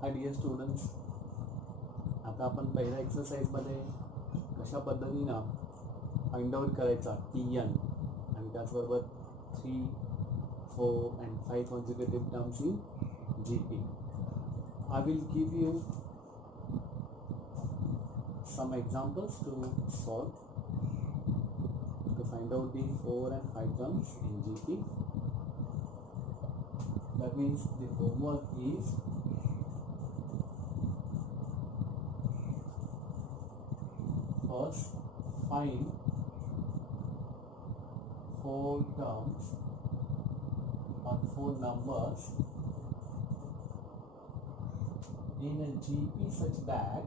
Hi dear students, आता आपण पहिल्या एक्सरसाइजमध्ये कशा पद्धतीनं फाइंड आउट करायचा TN आणि त्याचबरोबर 3, 4 and 5 consecutive terms in GP. I will give you some examples to solve to find out the 4 and 5 terms in GP. That means the homework is first find 4 terms or 4 numbers in a GP such that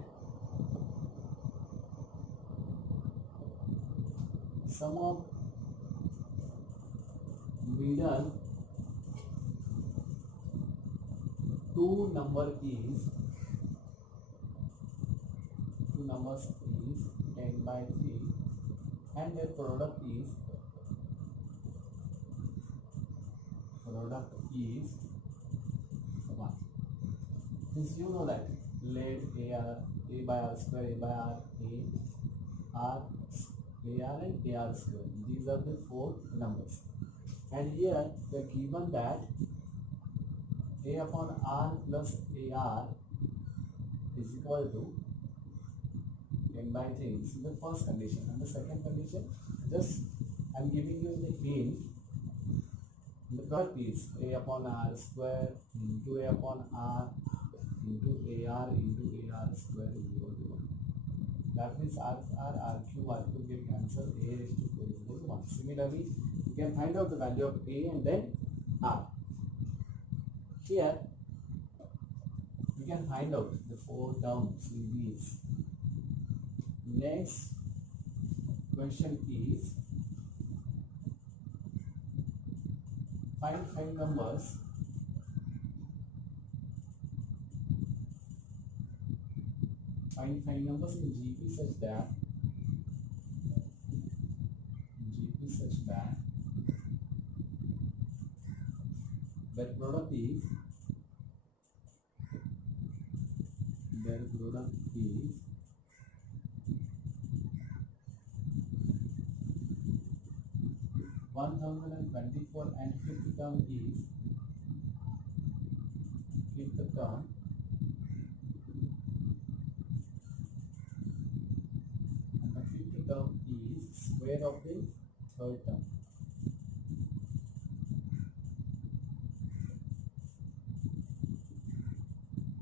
sum of middle two numbers is 10 by 3 and their product is 1. Since you know that let a by r square, a by r, r and ar square, these are the 4 numbers, and here they are given that a upon r plus ar is equal to 10 by 3. This is the first condition. And the second condition, just I am giving you the hint. The product is a upon r square into a upon r into ar square is equal to 1. That means r cube get cancelled, a raised to 4 is equal to 1. Similarly, you can find out the value of a and then r. Here, you can find out the 4 terms in these. Next question is find 5 numbers in GP such that their product is 1024 and fifth term is square of the third term.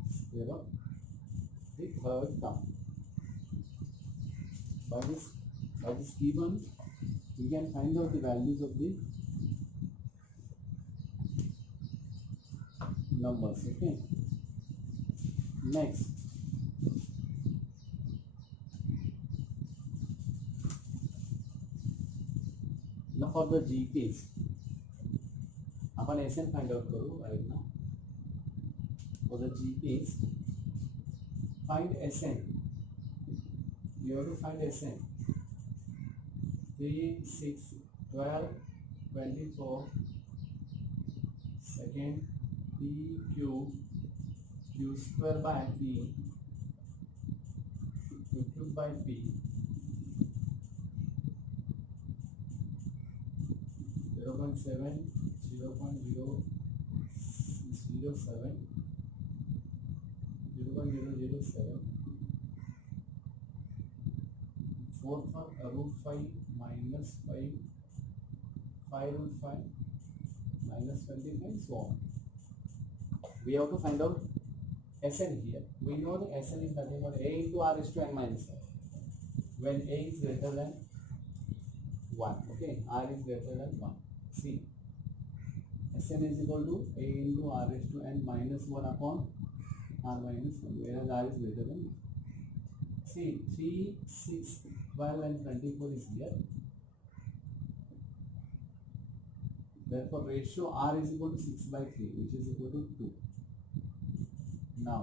Square of the third term. By this given, we can find out the values of the numbers. Okay. Next, now for the GPs, आपण SN find out करू right now. For the GPs, find SN. You have to find SN. 3, 6, 12, 24, second P Q square by P, Q cube by P, 0.7, 0.007, 0.007, 4 root 5 minus 5, 5 root 5 minus 25, so on. We have to find out SN here. We know the SN is nothing but a into r is to n minus 1. When a is greater than 1, okay, r is greater than 1. See, SN is equal to a into r is to n minus 1 upon r minus 1, whereas r is greater than 1. See, 3, 6, 12 and 24 is here. Therefore, ratio r is equal to 6 by 3, which is equal to 2. Now,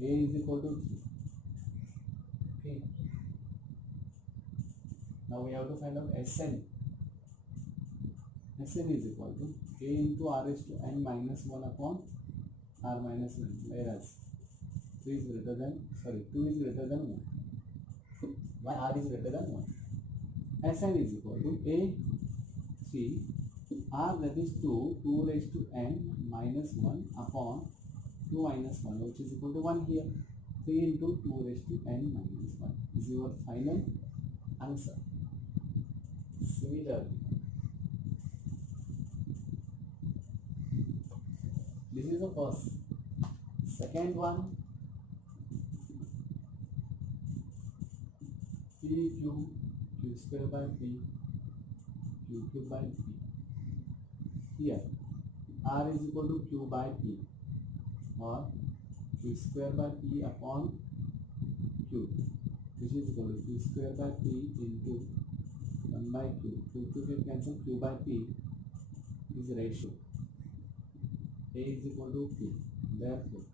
a is equal to 3. Okay. Now we have to find out SN. SN is equal to a into r is to n minus 1 upon r minus 9, whereas 2 is greater than 1. Why r is greater than 1? Sn is equal to a 3 r, that is 2 raised to n minus 1 upon 2 minus 1, which is equal to 1 here. 3 into 2 raised to n minus 1 is your final answer. Similarly, this is the first. Second one, q square by p, q cube by p. Here r is equal to q by p, or q square by p upon q, which is equal to q square by p into 1 by q. Q will cancel, q by p is ratio. A is equal to p. Therefore,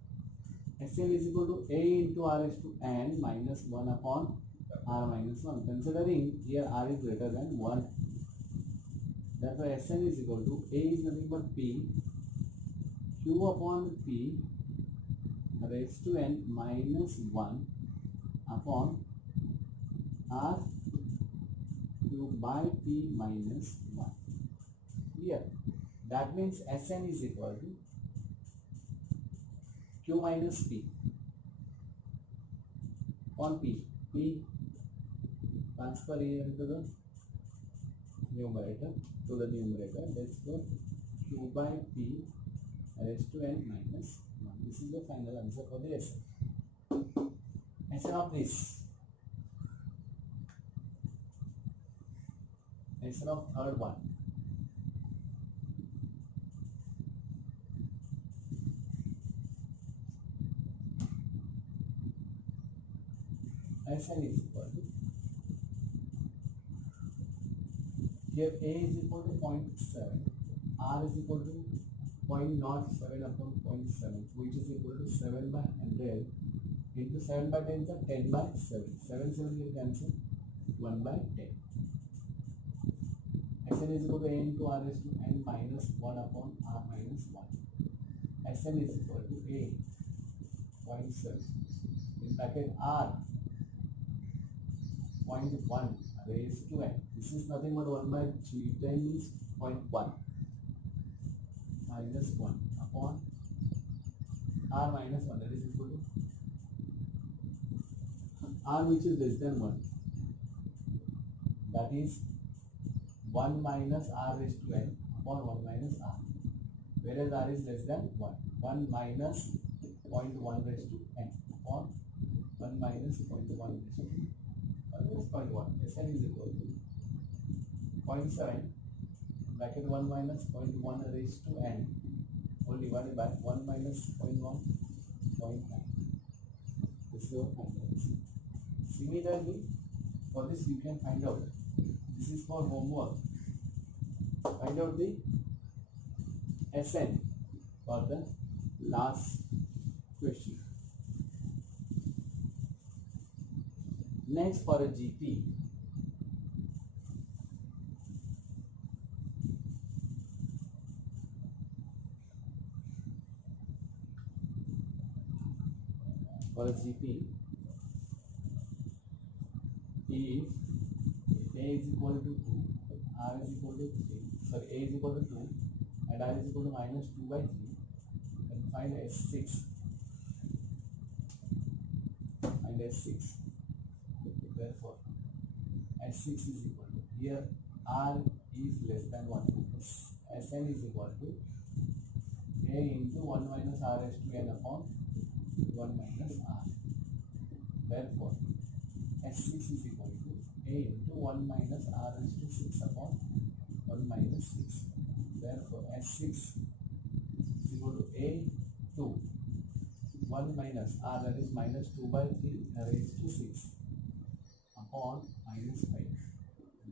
Sn is equal to a into r raised to n minus 1 upon r minus 1. Considering here r is greater than 1. Therefore, Sn is equal to a is nothing but p, q upon p raised to n minus 1 upon r q by p minus 1. Here, that means Sn is equal to q minus p on p. P transfer here into the numerator, let's go q by p raised to n minus 1. This is the final answer for the Sn. Sn of this, Sn of third one, Sn is equal to, here a is equal to 0.7, r is equal to 0.07 upon 0.7, which is equal to 7 by 100 into 7 by 10 is 10 by 7. 7 will cancel, 1 by 10. Sn is equal to a into r raised to n minus 1 upon r minus 1. Sn is equal to a 0.7 in bracket r 0.1 raised to n. This is nothing but 1 by 3. 10 is 0.1 minus 1 upon r minus 1, that is equal to r which is less than 1, that is 1 minus r raised to n upon 1 minus r, whereas r is less than 1. 1 minus 0.1 raised to n upon 1 minus 0.1 raised to n. 0.1. Sn is equal to 0.7 bracket 1 minus 0.1 raised to n whole divided by 1 minus 0.1, 0.9. This is your final answer. Similarly, for this you can find out, this is for homework, find out the Sn for the last question. Next, for a GP, if a is equal to 2, r is equal to 3, a is equal to 2 and r is equal to minus 2 by 3, then find S6. Therefore, S6 is equal to, here r is less than 1. Sn is equal to a into 1 minus r raised to n upon 1 minus r. Therefore, S6 is equal to a into 1 minus r raised to 6 upon 1 minus 6. Therefore, S6 is equal to a 2 1 minus r, that is minus 2 by 3 raised to 6 upon minus 5.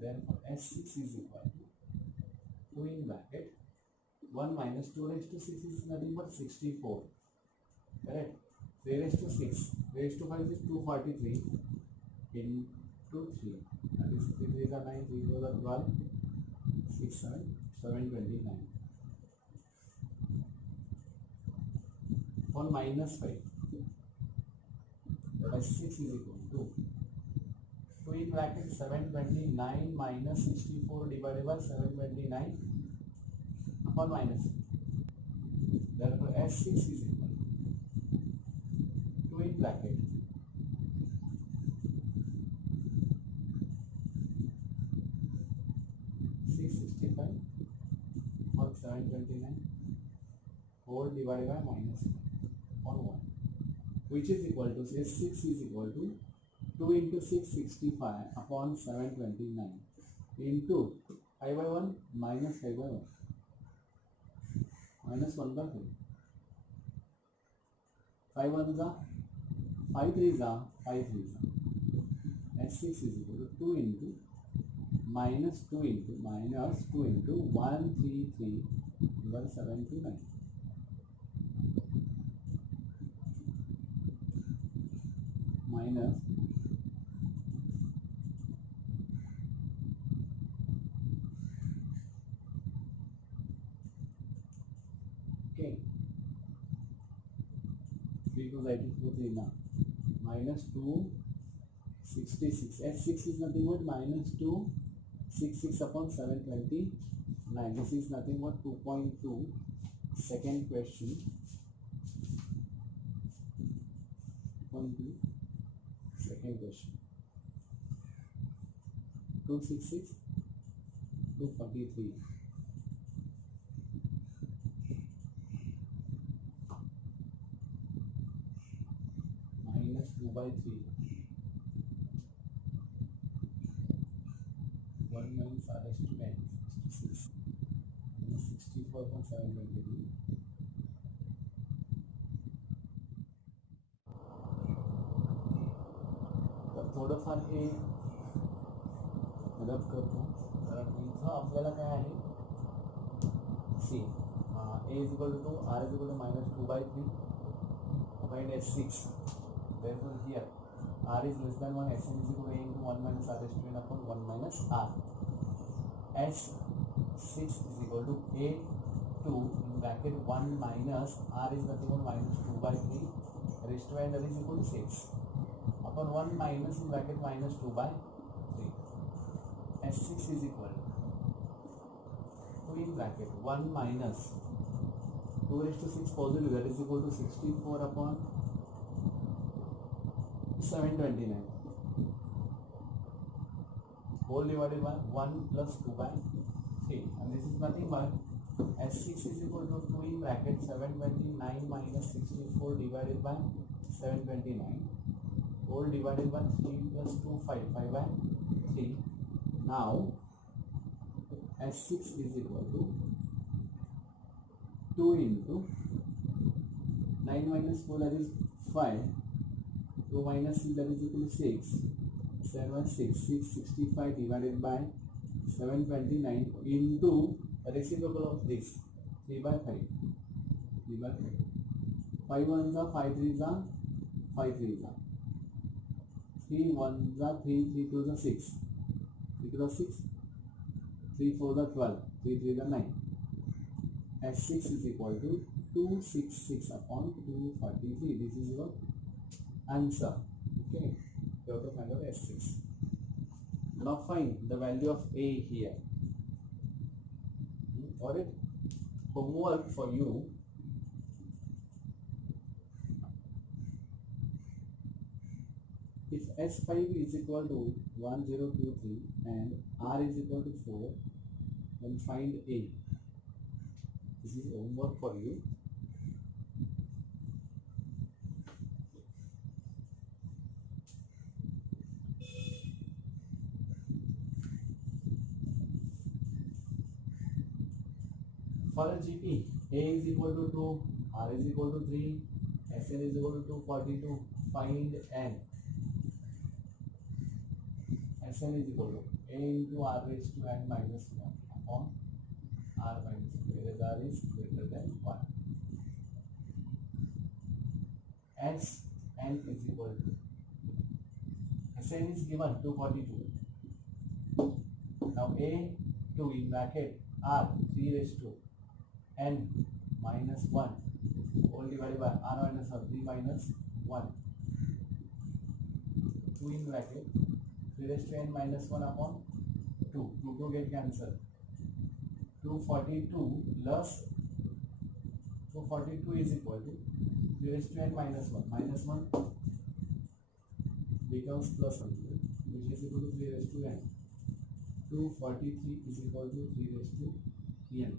Therefore, S6 is equal to 2 in bracket 1 minus 2 raised to 6 is nothing but 64. Correct? 3 raised to 6 raised to 5 is 243 into 3. That is 3 3 are 9, 3 4 are 12, 6 7, 729. upon minus 5. S6 is equal to 2 in bracket 729 minus 64 divided by 729 upon minus 5. Therefore S6 is equal to 2 in bracket 665 or 729 whole divided by minus 1 upon 1, which is equal to S6 is equal to 2 into 665 upon 729 into 5 by 1 minus 5 by 1 minus 1 by 3. 5 1s are 5 3s are 5 3s are. S6 is equal to 2 into minus 2 into minus 2 into 133 by 729 minus minus 266. S6 is nothing but minus 266 upon 729. This is nothing but 2.2. Second question. 2.2. Second question. 266, 243. Minus 2 by 3. 1 minus R is to 10. 66. Minus 64 from 723. तर थोडंफार हे रब करतो, कारण इथं आपल्याला काय आहे सी A is equal to 2, R is equal to minus 2 by 3. Find S6. Therefore here R is less than 1, Sn is equal to A into 1 minus R is to n upon 1 minus R. S6 is equal to A2 in bracket 1 minus R is nothing but minus 2 by 3 raised to n, that is equal to 6 upon 1 minus in bracket minus 2 by 3. S6 is equal to in bracket 1 minus 2 raised to 6 positive, that is equal to 64 upon 729 whole divided by 1 plus 2 by 3, and this is nothing but S6 is equal to 2 in bracket 729 minus 64 divided by 729 whole divided by 3 plus 2 5 by 3. Now S6 is equal to 2 into 9 minus 4, that is 5, 2 minus 6, that is equal to 6, 7 6 665 divided by 729 into the reciprocal of this 3 by 5, 3 by 5, 5 1s are 5 3s are 5 3s are, 3 1s are 3 3 2s are 6, 3 2s are 6, 3 4s are 12, 3 3s are 9. S6 is equal to 266 upon 243. This is your answer. Okay, you have to find out S6. Now find the value of A here. Alright, homework for you. If S5 is equal to 1023 and R is equal to 4, then find A. This is homework for you. For a GP, A is equal to 2, R is equal to 3, Sn is equal to 242. Find N. Sn is equal to A into R raised to n minus 1 upon R minus 2, whereas R is greater than 1. Sn is equal to Sn is given 242. Now A2 in bracket R 3 raised to n minus 1 whole divided 5 by r minus r 3 minus 1 2 in bracket 3 raised to n minus 1 upon 2 2 get cancelled 242 plus 242 is equal to 3 raised to n minus 1 becomes plus 1 which is equal to 3 raised to n 243 is equal to 3 raised to n.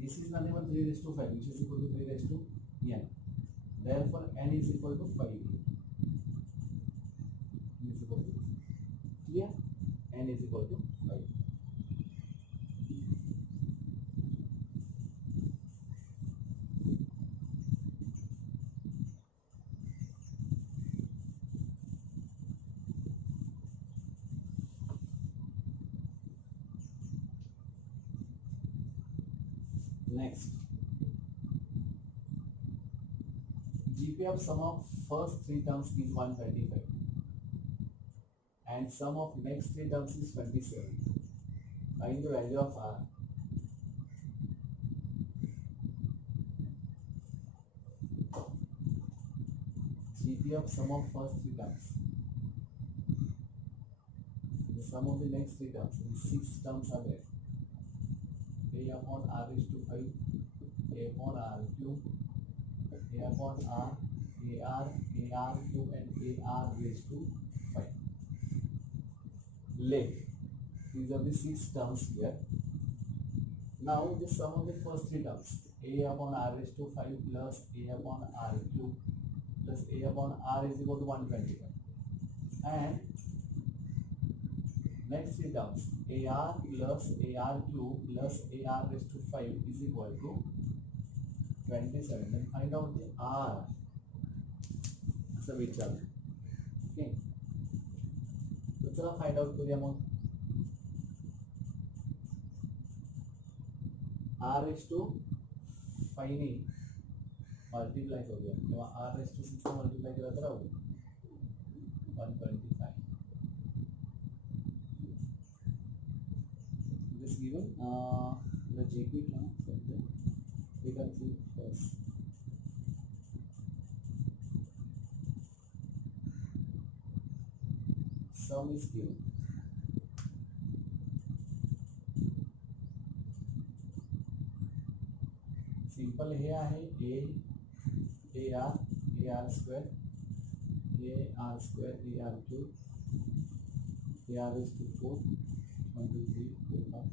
This is nothing but 3 raised to 5 which is equal to 3 raised to n. Therefore n is equal to 5 is equal to clear, n is equal to 5. Next, GP of sum of first 3 terms is 125 and sum of next 3 terms is 27. Find the value of R. GP of sum of first 3 terms. The sum of the next 3 terms, 6 terms are there. A upon r raised to 5, a upon r cube, a upon r, ar cube and ar raised to 5. Let these are the 6 terms here. Now the sum of the first 3 terms, a upon r raised to 5 plus a upon r cube plus a upon r is equal to 125 and next 3 terms ar plus ar cube plus ar raised to 5 is equal to 27. Then find out the r. असं विचार. Okay. तो चला find out करूया मग. r raised to 5 ने multiply करूया किंवा r raised to 6 multiply केला तर राहू 125. Given the GP term we can see first. Sum is given. Simple here आहे ar square ar cube ar is to 4 1 2 3 4 5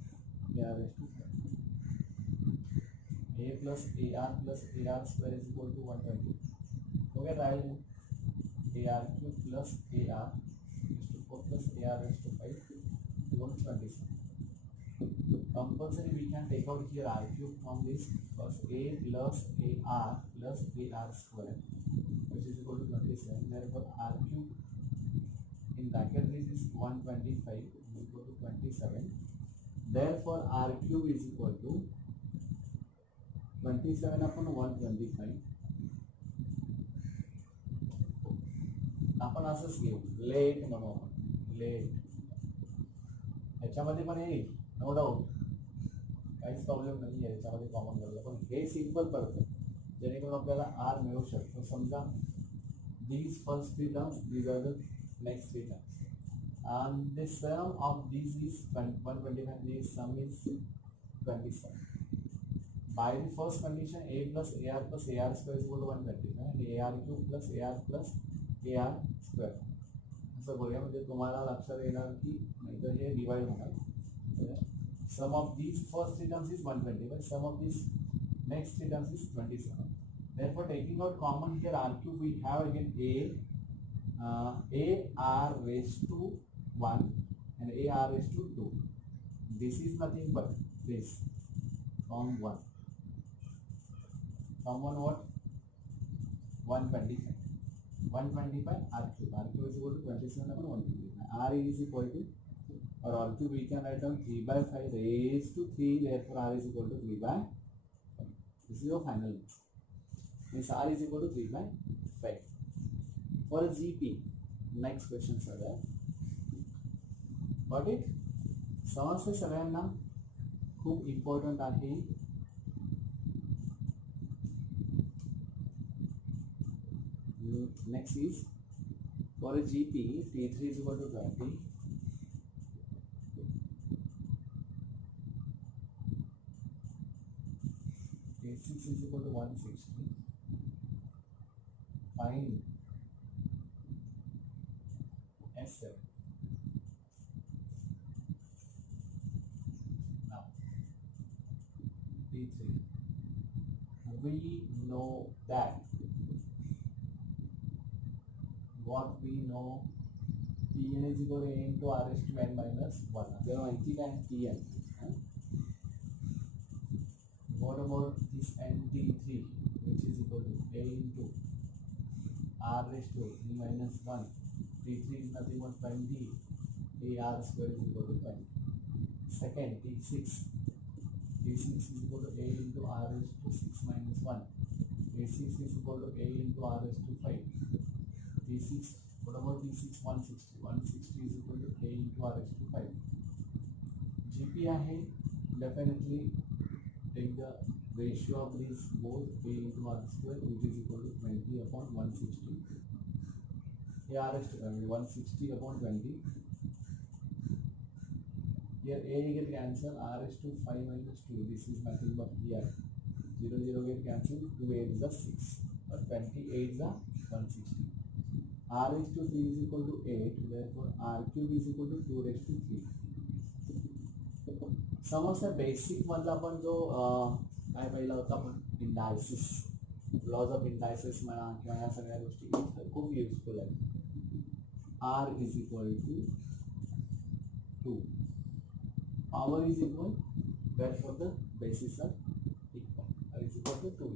ar is to 5. A plus ar square is equal to 120. हो गया right. ar cube plus ar is to 4 plus ar is to 5 equals 27. Compulsory we can take out here r cube from this plus a plus ar square which is equal to 27. Therefore r cube in bracket this is 125 is equal to 27. Therefore r cube is equal to 27 upon 125. आपण असंच घेऊ late म्हणू आपण late. ह्याच्यामध्ये पण येईल no doubt, काहीच problem नाही आहे याच्यामध्ये कॉमन करायला, पण हे सिंपल पडतं जेणेकरून आपल्याला आर मिळू शकतो. समजा these first 3 terms, these are the next 3 terms. And the sum of these is 125, the sum is 27. By the first condition, a plus ar square is equal to 125 and ar cube plus ar square. असं बोलूया म्हणजे तुम्हाला लक्षात येणार की नाहीतर हे divide होणार. Sum of these first 3 terms is 125, sum of these next 3 terms is 27. Therefore, taking out common here r cube, we have again ar raised to 1 and ar raised to 2. This is nothing but this from 1 what 125 r cube is equal to 27 upon 125. R is equal to, or r cube we can write down 3 by 5 raised to 3. Therefore r is equal to 3 by 5. This is your final answer. Means r is equal to 3 by 5. For a GP, next questions are there. Got it? समस्या सगळ्यांना खूप important आहे. Next is for a GP, T3 is equal to 20. T6 is equal to 160. Find S7. Now, T3. We know that what we know, Tn is equal to A into R raised to n minus 1. There are Tn. What about this NT3, which is equal to A into R raised to 3 minus 1. T3 is nothing but 20. AR square is equal to 20. Second, T6. T6 is equal to A into R raised to 6 minus 1. A6 is equal to A into R raised to 5. T6, what about T6? 160. 160 is equal to A into R raised to 5. GP आहे, definitely take the ratio of these both A into R square, which is equal to 20 upon 160. A R is 160 upon 20. Here A get cancelled, R is to 5 minus 2. This is nothing but here. 0 0 get cancelled, 2 8 is the 6. But 28 is the 160. R is to 3 is equal to 8. Therefore R cube is equal to 2 raised to 3. समस्या basic मधला आपण जो काय पहिला होता आपण इंडायसिस, laws of इंडायसिस म्हणा किंवा या सगळ्या गोष्टी खूप युजफुल आहेत. R is equal to 2. Power is equal, therefore the bases are equal. R is equal to 2.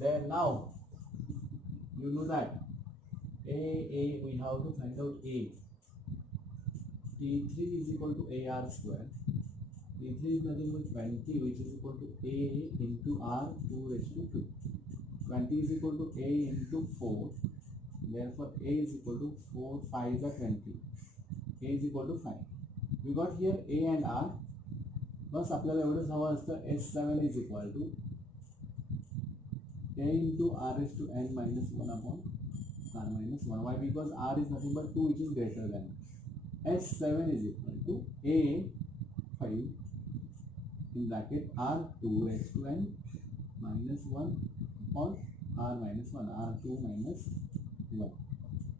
Then now you know that A we have to find out A. T3 is equal to AR square. T3 is nothing but 20, which is equal to A into R 2 raised to 2. 20 is equal to A into 4. Therefore A is equal to 4, 5 is 20. A is equal to 5. We got here A and R. बस आपल्याला एवढंच हवं असतं. S7 is equal to A into R raised to n minus 1 upon R minus 1. Why? Because R is nothing but 2, which is greater than. S7 is equal to A5 in bracket R2 raised to n minus 1 on R minus 1, R2 minus 1.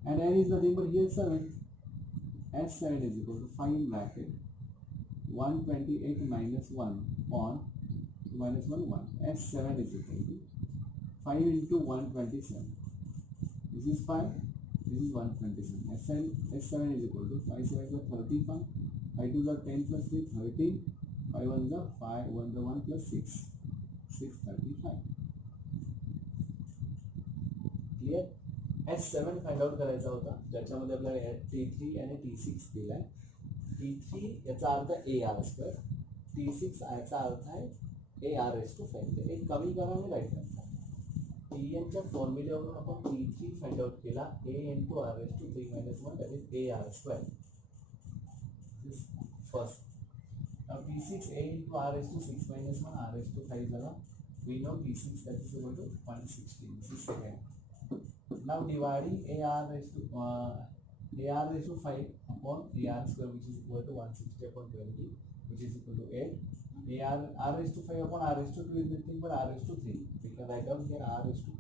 And n is nothing but here 7. S7 is equal to 5 in bracket 128 minus 1 on minus 1, 1. S7 is equal to 5 into 127. This is 5. This is 127. S7 is equal to 5 7 is 35. 5 2 is 10 plus 3 13. 5 1 is 5 1 is 1 plus 6 635. Clear? S7 find out करायचा होता, ज्याच्यामध्ये आपल्याला T3 आणि T6 दिलाय. T3 याचा अर्थ AR square, T6 याचा अर्थ आहे AR raised to 5. एक कमी करा आणि राईट करता. Tn च्या फॉर्म्युल्यावरून आपण T3 फाइंड आउट केला, A into R raised to 3 minus 1, that is AR square. This first. Now T6 A into R raised to 6 minus 1, R raised to 5 झाला. We know T6 that is equal to 160. This is second. Now dividing AR raised to 5 upon AR square, which is equal to 160 upon 20, which is equal to 8. R raised to 5 upon R raised to 2 is nothing but R raised to 3. We can write down here R raised to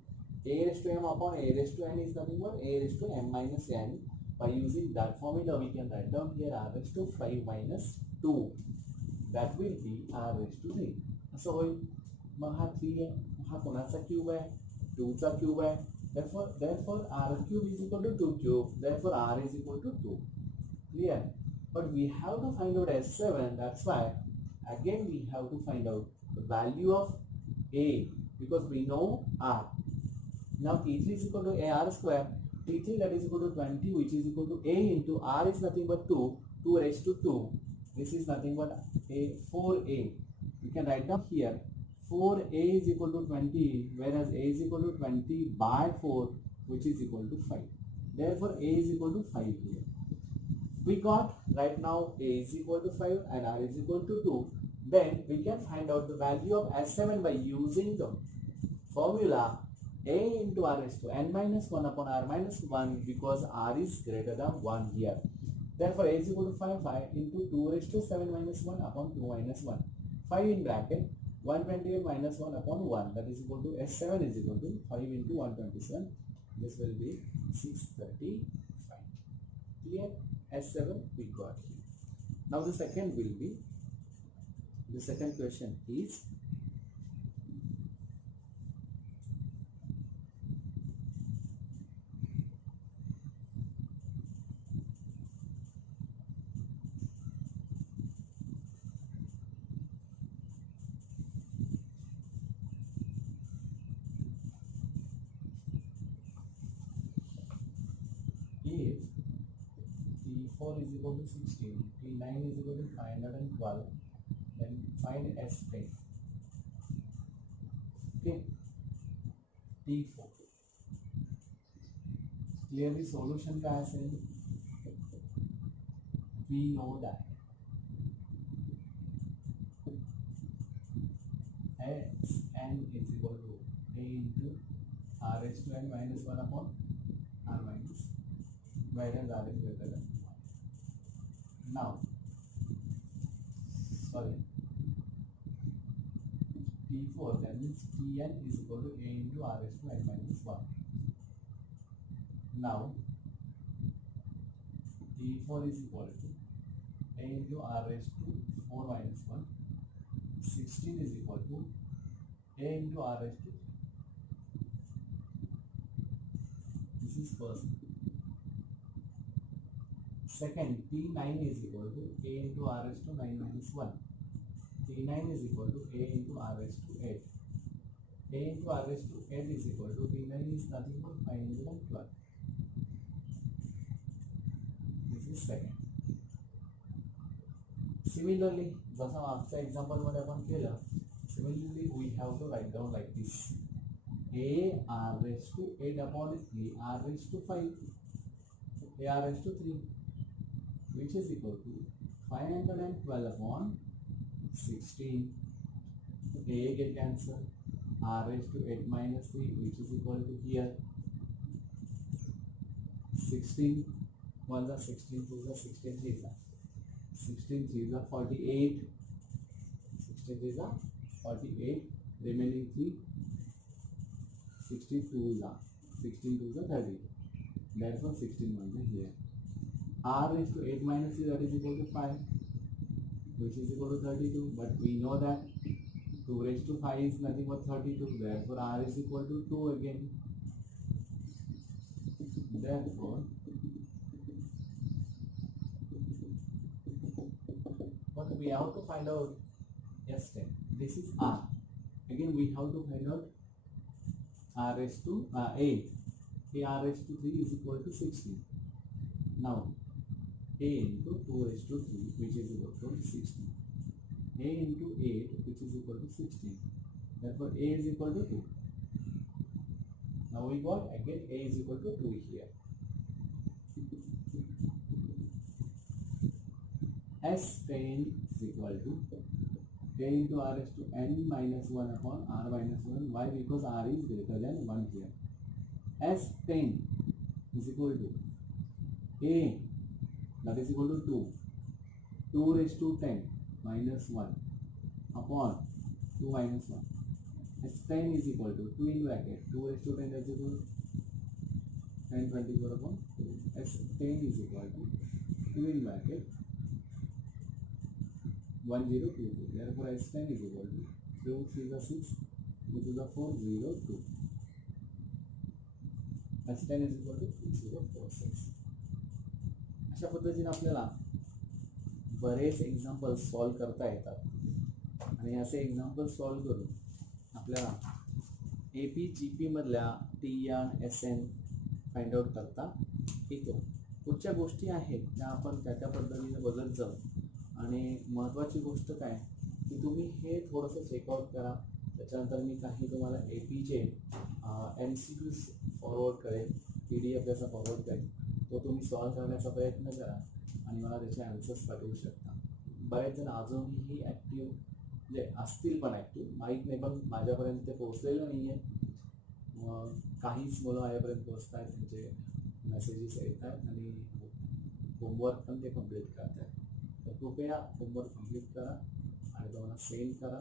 A raised to M upon A raised to N is nothing but A raised to M minus N. By using that formula, we can write down here R raised to 5 minus 2. That will be R raised to 3. So मग हा 3 आहे, हा कोणाचा cube आहे, 2 चा cube आहे. Therefore R cube is equal to 2 cube. Therefore R is equal to 2. Clear? But we have to find out S7. That's why again we have to find out the value of A, because we know R. Now T3 is equal to AR square. T3 that is equal to 20, which is equal to A into R is nothing but 2. 2 raised to 2. This is nothing but A 4A. You can write down here 4A is equal to 20, whereas A is equal to 20 by 4, which is equal to 5. Therefore A is equal to 5 here. We got right now A is equal to 5 and R is equal to 2. Then we can find out the value of S7 by using the formula a into r raised to n minus 1 upon r minus 1 because r is greater than 1 here. Therefore, a is equal to 5 into 2 raised to 7 minus 1 upon 2 minus 1. 5 in bracket 128 minus 1 upon 1, that is equal to S7 is equal to 5 into 127. This will be 635. Clear? S7 we got here. Now the second question is if T4 is equal to 16, T9 is equal to 512, then find S10. Okay, T4. Clearly solution का असेल, we know that Sn is equal to a into r raised to n minus 1 upon r minus, whereas r is greater than 1. Now, sorry, T4, that means Tn is equal to a into r raised to n minus 1. Now, T4 is equal to a into r raised to 4 minus 1. 16 is equal to a into r raised to 3. This is first. Second, T9 is equal to a into r raised to 9 minus 1. T9 is equal to a into r raised to 8. A into r raised to 8 is equal to T9 is nothing but 512. This is second. Similarly, जसा मागच्या example मध्ये आपण केलं, similarly we have to write down like this: a r raised to 8 upon 3 r raised to 5 a r raised to 3, which is equal to 512 upon 16. A get cancelled, r raised to 8 minus 3, which is equal to here 16 1 is 16 2 is 16 3 is 16 3 is 48, 16 3 is 48, remaining 3, 62 is 16 2 is 30. Therefore 16 1 is here. R raised to 8 minus 3, that is equal to 5, which is equal to 32, but we know that 2 raised to 5 is nothing but 32, therefore R is equal to 2 again. Therefore, what we have to find out S10. This is R. Again, we have to find out R raised to 8. A R raised to 3 is equal to 16. Now, A into 2 raised to 3, which is equal to 16. A into 8, which is equal to 16. Therefore, A is equal to 2. Now we got again A is equal to 2 here. S10 is equal to a into r raised to n minus 1 upon r minus 1. Why? Because r is greater than 1 here. S10 is equal to a, that is equal to 2. 2 raised to 10 minus 1 upon 2 minus 1. S10 is equal to 2 in bracket 2 raised to 10 is equal to 10 24 upon 2. S10 is equal to 2 in bracket 1022. Therefore, S10 is equal to 2 3 is 6, 2 to the 4 0 2. S10 is equal to 2046. अशा पद्धतीने आपल्याला बरेच example solve करता येतात आणि असे example solve करून आपल्याला AP GP मधल्या TN SN फाइंड आउट करता येतो. पुढच्या गोष्टी आहेत त्या आपण त्या पद्धतीने बदलत जाऊ. आणि महत्त्वाची गोष्ट काय की तुम्ही हे थोडंसं चेकआउट करा. त्याच्यानंतर मी काही तुम्हाला APचे MCQs फॉरवर्ड करेन, PDF त्याचा फॉरवर्ड करेन. तो तुम्ही सॉल्व करण्याचा प्रयत्न करा आणि मला त्याचे आन्सर्स पाठवू शकता. बरेच जण अजूनही ॲक्टिव्ह म्हणजे असतील पण ॲक्टिव्ह माहीत नाही, पण माझ्यापर्यंत ते पोहोचलेलं नाही आहे. काहीच मुलं माझ्यापर्यंत पोहोचत आहेत, त्यांचे मेसेजेस येत आहेत आणि होमवर्क पण ते कंप्लीट करत आहेत. तर कृपया होमवर्क कंप्लीट करा आणि तुम्हाला सेंड करा.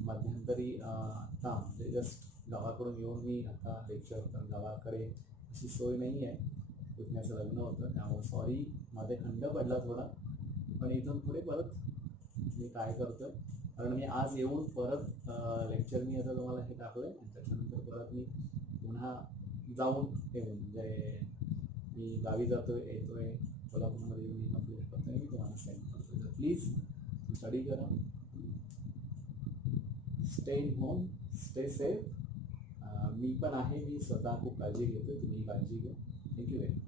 मध्यंतरी आता म्हणजे जस्ट गावाकडून येऊन मी आता लेक्चर होतं, गावाकडे अशी सोय नाही आहे, पुतण्याचं लग्न होतं त्यामुळे सॉरी, मध्ये खंड पडला थोडा, पण इथून पुढे परत मी काय करतो, कारण मी आज येऊन परत लेक्चर मी आता तुम्हाला हे टाकलं आणि त्याच्यानंतर परत मी पुन्हा जाऊन येऊन म्हणजे मी गावी जातोय येतोय कोल्हापूरमध्ये येऊन मी कंप्लीट करतोय, मी तुम्हाला सेंड करतो. तर प्लीज स्टडी करा, stay in home, stay safe. मी पण आहे, मी स्वतः खूप काळजी घेतो, तुम्ही काळजी घ्या. Thank you very much.